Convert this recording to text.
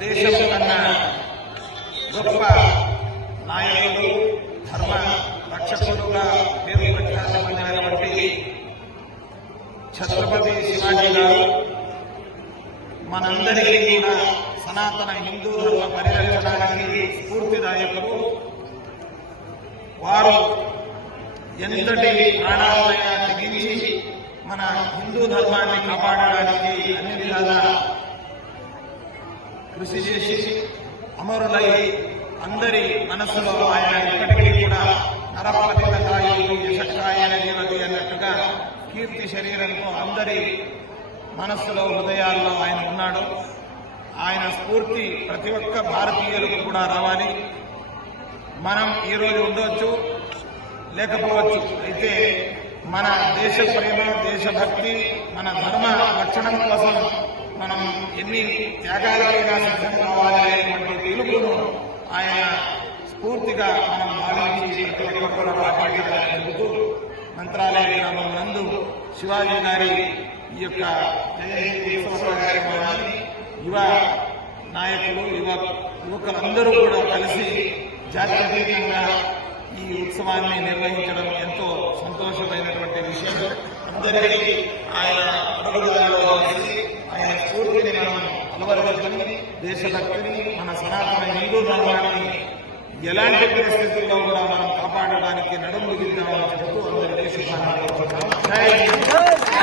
దేశం కన్నా గొప్ప నాయకులు, ధర్మ రక్షకులుగా పేరు ప్రఖ్యాతి పొందినటువంటి ఛత్రపతి శివాజీ గారు మనందరికీ కూడా సనాతన హిందూ ధర్మ పరిరక్షణానికి స్ఫూర్తిదాయకులు. వారు ఎంతటి ప్రాణాలైనా తెగించి మన హిందూ ధర్మాన్ని కాపాడడానికి అన్ని విధాలా కృషి చేసి అమరులై అందరి మనస్సులో ఆయన ఇప్పటికీ కూడా నరపతికాయి యశక్కాయన జీవతి అన్నట్టుగా కీర్తి శరీరంతో అందరి మనస్సులో హృదయాల్లో ఆయన ఉన్నాడు. ఆయన స్ఫూర్తి ప్రతి ఒక్క భారతీయులకు కూడా రావాలి. మనం ఈరోజు ఉండవచ్చు, లేకపోవచ్చు. అయితే మన దేశ ప్రేమ, దేశభక్తి, మన ధర్మ రక్షణ కోసం మనం ఎన్ని త్యాగాలైనా సిద్ధం కావాలనేటువంటి పిలుపును ఆయన స్ఫూర్తిగా మనం భావించి ప్రతి ఒక్కరు కాపాడాలని చెబుతూ మంత్రాలయ గ్రామం నందు శివాజీ గారి ఈ యొక్క జయంతి ఉత్సవ కార్యక్రమాన్ని యువ నాయకులు, యువకులందరూ కూడా కలిసి జాతీయంగా ఈ ఉత్సవాన్ని నిర్వహించడం ఎంతో సంతోషమైనటువంటి విషయం. అందరికీ ఆయన అడుగుదారిలో ఆయన స్ఫూర్తిని మనం అలవరచుకుని దేశభక్తిని, మన సనాతన హిందూ ధర్మాన్ని ఎలాంటి పరిస్థితుల్లో కూడా మనం కాపాడడానికి నడుము బిగిద్దామని చెబుతూ అందరికీ శుభాకాంక్షలు.